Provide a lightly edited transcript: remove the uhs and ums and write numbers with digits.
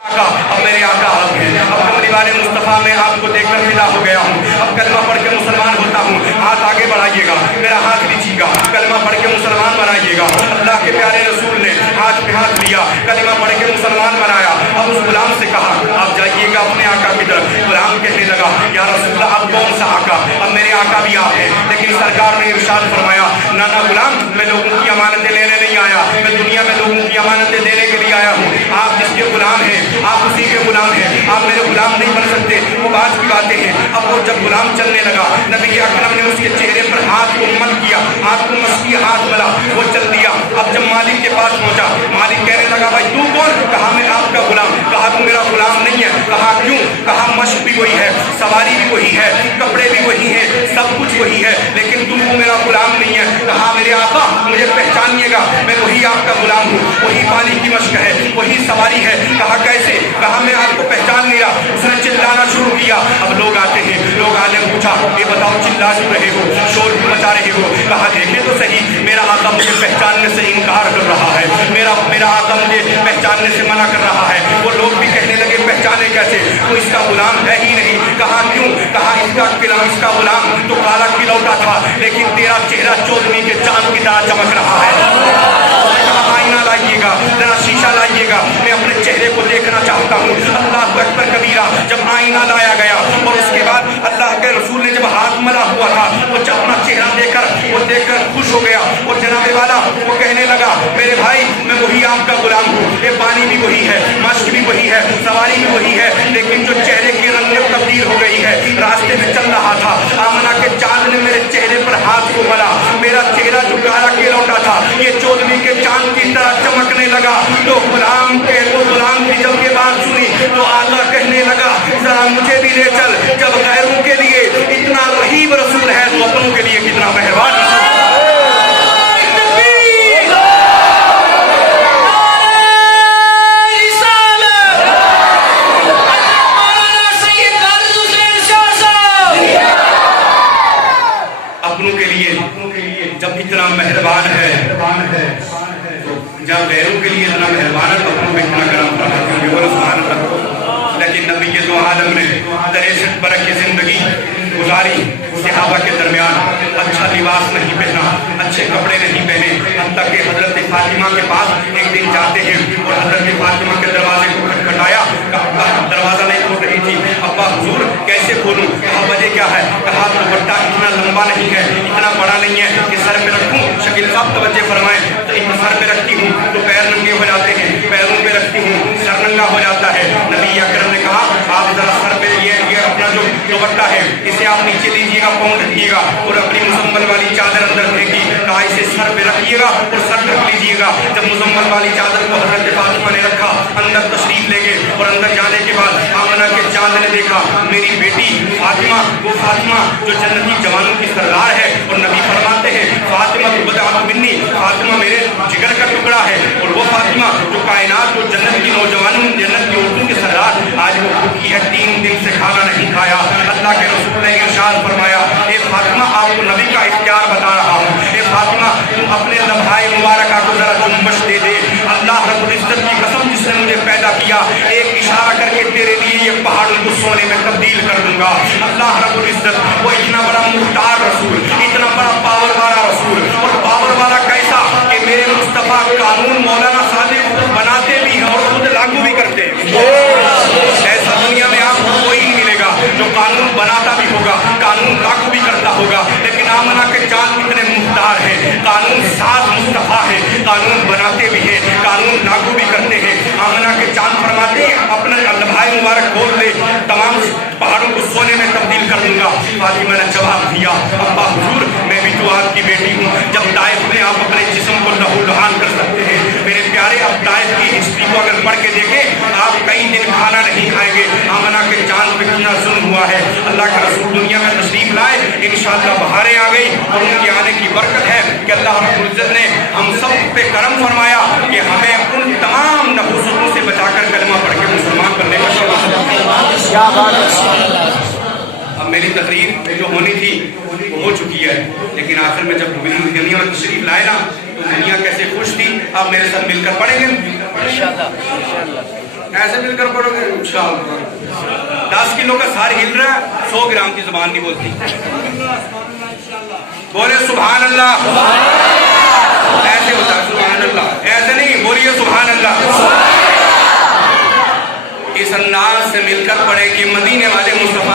اب میرے آقا آپ ہیں، اب کملی والے مصطفیٰ میں آپ کو دیکھ کر فدا ہو گیا ہوں، اب کلمہ پڑھ کے مسلمان ہوتا ہوں۔ ہاتھ آگے بڑھائیے گا، میرا ہاتھ لیجیے گا، کلمہ پڑھ کے مسلمان بنائیے گا۔ اللہ کے پیارے رسول نے ہاتھ پہ ہاتھ لیا، کلمہ پڑھ کے مسلمان بنایا۔ اب اس غلام سے کہا آپ جائیے گا اپنے آقا کی طرف۔ غلام کہنے لگا یا رسول اللہ اب کون سا آقا، اب میرے آقا بھی آپ ہیں۔ لیکن سرکار نے ارشاد فرمایا نہ غلام، میں لوگوں کی امانتیں لینے نہیں آیا، میں دنیا میں لوگوں کی امانتیں دینے کے لیے آیا ہوں۔ آپ جس کے غلام ہیں آپ اسی کے غلام ہیں، آپ میرے غلام نہیں بن سکتے۔ وہ بات کی باتیں ہیں۔ اب وہ جب غلام چلنے لگا، نبی اکرم نے اس کے چہرے پر ہاتھ کو مل کیا، ہاتھ کو مس کیا، ہاتھ ملا، وہ چل دیا۔ اب جب مالک کے پاس پہنچا، مالک کہنے لگا بھائی تو کون؟ کہا میں آپ کا غلام۔ کہا تو میرا غلام نہیں ہے۔ کہا کیوں؟ کہا مشق بھی وہی ہے، سواری بھی وہی ہے، کپڑے بھی وہی ہیں، سب کچھ وہی ہے، لیکن تم کو میرا غلام نہیں ہے۔ کہا میرے آقا مجھے پہچانیے گا، میں وہی آپ کا غلام ہوں، وہی پانی کی مشق ہے، وہی سواری ہے۔ کہا کیسے؟ کہا میں آپ کو پہچان لیا۔ اس نے چلانا شروع کیا۔ اب لوگ آتے ہیں، لوگ آنے پوچھا یہ بتاؤ چلا کیوں رہے ہو، شور کیوں مچا رہے ہو؟ کہا دیکھیں تو صحیح، میرا آقا مجھے پہچاننے سے انکار کر رہا ہے، میرا آقا مجھے پہچاننے سے منع کر رہا ہے۔ وہ لوگ بھی کہنے لگے پہچانے کیسے، تو اس کا غلام ہے ہی نہیں۔ کہا کیوں؟ کہا اس کا غلام تو کالا کلوٹا تھا، لیکن تیرا چہرہ چودھویں کے چاند کی طرح چمک رہا ہے۔ آئینہ لائیے گا، ذرا شیشہ لائیے گا، میں اپنے چہرے کو دیکھنا چاہتا ہوں۔ اللہ اکبر کبیرہ۔ جب آئینہ لایا گیا اور اس کے بعد اللہ کے رسول نے جب ہاتھ ملا ہوا تھا، وہ جب اپنا چہرہ دیکھ کر خوش ہو گیا۔ اور جناب والا وہ کہنے لگا میرے بھائی میں وہی آپ کا غلام ہوں، یہ پانی بھی وہی ہے، مشق بھی وہی ہے، سواری بھی وہی ہے، لیکن جو چہرے کی رنگت تبدیل ہو گئی ہے۔ راستے میں چل رہا تھا، آمنہ کے چاند نے میرے چہرے پر ہاتھ کو ملا، میرا چہرہ جو کالا کلوٹا تھا یہ چودھویں کے چاند کی طرح چمکنے لگا۔ تو غلام کی جب یہ بات سنی تو آقا کہنے لگا ذرا مجھے بھی لے چل، جب غیروں کے لیے اتنا رحیم رسول ہے تو اپنوں کے لیے کتنا مہربان رسول ہے۔ اپنوں کے لیے جب اتنا مہربان ہے، جب غیروں کے لیے اتنا مہربان ہے تو اپنوں پہ اتنا کرم فرماتا ہے۔ لیکن نبی کے دو عالم نے 63 برس کی زندگی گزاری صحابہ کے درمیان، اچھا لباس نہیں پہنا، اچھے کپڑے نہیں پہنے، حتیٰ کہ حضرت فاطمہ کے پاس ایک دن جاتے ہیں اور حضرت فاطمہ کے دروازے کو کھٹکھٹایا، دروازہ نہیں کھول رہی تھی۔ ابا حضور کیسے کھولوں؟ کہا وجہ کیا ہے؟ کہا دوپٹہ اتنا لمبا نہیں ہے، اتنا بڑا نہیں ہے کہ سر پہ رکھوں۔ شکیل صاحب توجہ فرمائیں، تو سر پہ رکھتی ہوں تو پیر ننگے ہو جاتے ہیں، پیروں پہ رکھتی ہوں سر ننگا ہو جاتا ہے۔ نبی اکرم نے کہا آپ ذرا سر پہ یہ اپنا جو دوپٹہ ہے اسے آپ نیچے لیجیے گا، پاؤں رکھیے گا اور اپنی مزمل والی چادر اندر پھینکی۔ کہا اسے سر پہ رکھیے گا اور سر رکھ لیجیے گا۔ جب مزمل والی چادر کو حضرت فاطمہ نے رکھا، اندر تشریف لے گئے اور اندر جانے کے بعد آمنہ کے چاند نے دیکھا میری بیٹی فاطمہ، وہ فاطمہ جو جنتی جوانوں کی سردار ہے، اور نبی فرماتے ہیں فاطمہ کو بدعت منی، فاطمہ میرے جگر کا ٹکڑا ہے، اور وہ فاطمہ جو کائنات کو جنت کی نوجوانوں، جنت کی عورتوں کی سردار، آج وہ بھوکی ہے، 3 دن سے کھانا نہیں کھایا۔ اللہ کے رسول نے ارشاد فرمایا اے فاطمہ آپ کو نبی کا اختیار بتا رہا ہوں، اے فاطمہ تم اپنے لمحۂ مبارکہ کو ذرا جنبش دے دے۔ اللہ رب العزت کی قسم جس نے مجھے پیدا کیا، ایک اشارہ کر کے تیرے لیے یہ پہاڑوں کو سونے میں تبدیل کر دوں گا۔ اللہ رب العزت وہ اتنا بڑا مختار رسول، اتنا بڑا پاور والا رسول، اور پاور والا کیسا کہ میرے مصطفیٰ قانون مولانا صادق بناتے بھی ہیں اور خود لاگو بھی کرتے ہیں۔ ایسا دنیا میں آپ کو کوئی نہیں ملے گا جو قانون بناتا بھی ہوگا، قانون لاگو بھی کرتا ہوگا، لیکن آمنہ کے چاند کتنے مختار ہیں، قانون ساز مصطفیٰ ہے، قانون بناتے بھی ہیں، قانون لاگو بھی کرتے ہیں۔ آمنہ کے چاند فرماتے ہیں اپنا لمحۂ مبارک کھول دے، تمام پہاڑوں کو سونے میں تبدیل کر دوں گا۔ فاطمہ نے جواب دیا ابا حضور میں بھی تو آپ کی بیٹی ہوں، جب طائف میں آپ اپنے جسم کو لہو لہان کر سکتے ہیں، میرے پیارے اب طائف کی ہسٹری کو اگر پڑھ کے دیکھیں آپ کئی دن کھانا نہیں کھائیں گے۔ آمنہ کے چاند پہ کتنا ظلم ہوا ہے۔ اللہ کا رسول دنیا میں تشریف لائے، انشاءاللہ بہاریں آ گئی اور ان کے آنے کی برکت ہے کہ اللہ رب العزت نے ہم سب پہ کرم فرمایا کہ ہمیں ان تمام نحوستوں سے بچا کر کلمہ پڑھ کے مسلمان کرنے کا شرف دیا۔ اب میری تقریر جو ہونی تھی وہ ہو چکی ہے، لیکن آخر میں جب دنیا میں تشریف لائے نا تو دنیا کیسے خوش تھی، آپ میرے ساتھ مل کر پڑھیں گے انشاءاللہ۔ ایسے مل کر پڑھو گے انشاءاللہ۔ 10 کلو کا سار ہل رہا ہے، 100 گرام کی زبان نہیں بولتی۔ بولے سبحان اللہ، ایسے ہوتا ہے سبحان اللہ، ایسے نہیں، بولیے سبحان اللہ۔ اس انداز سے مل کر پڑھے کہ مدینے والے مصطفیٰ